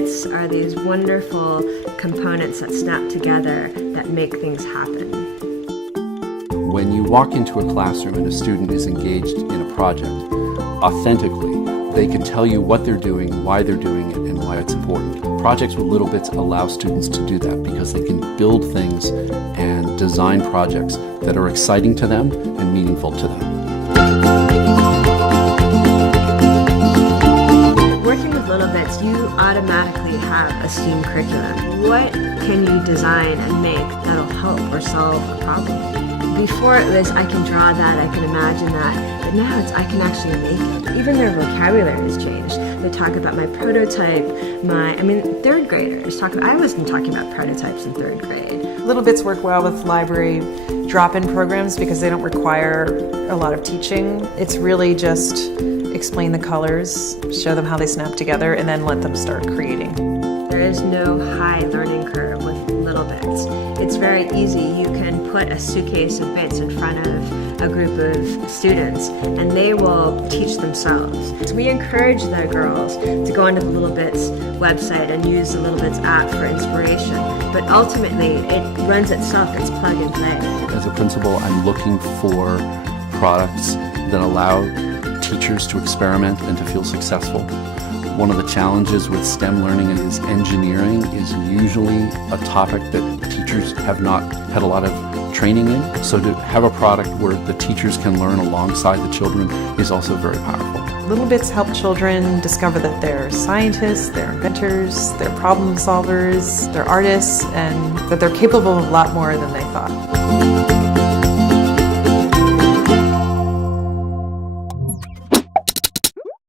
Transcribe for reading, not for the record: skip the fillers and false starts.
bits are these wonderful components that snap together that make things happen. When you walk into a classroom and a student is engaged in a project, authentically, they can tell you what they're doing, why they're doing it, and why it's important. Projects with littleBits allow students to do that because they can build things and design projects that are exciting to them and meaningful to them. Working with littleBits, you automatically have a STEAM curriculum. What can you design and make that'll help or solve a problem? Before it was, I can draw that, I can imagine that, but now it's, I can actually make it. Even their vocabulary has changed. They talk about my prototype, third graders talk about, I wasn't talking about prototypes in third grade. littleBits work well with library drop-in programs because they don't require a lot of teaching. It's really just explain the colors, show them how they snap together, and then let them start creating. There is no high learning curve with littleBits. It's very easy. You can put a suitcase of bits in front of a group of students and they will teach themselves. So we encourage the girls to go onto the littleBits website and use the littleBits app for inspiration. But ultimately, it runs itself. It's plug and play. As a principal, I'm looking for products that allow teachers to experiment and to feel successful. One of the challenges with STEM learning is engineering is usually a topic that teachers have not had a lot of training in. So to have a product where the teachers can learn alongside the children is also very powerful. littleBits help children discover that they're scientists, they're inventors, they're problem solvers, they're artists, and that they're capable of a lot more than they thought.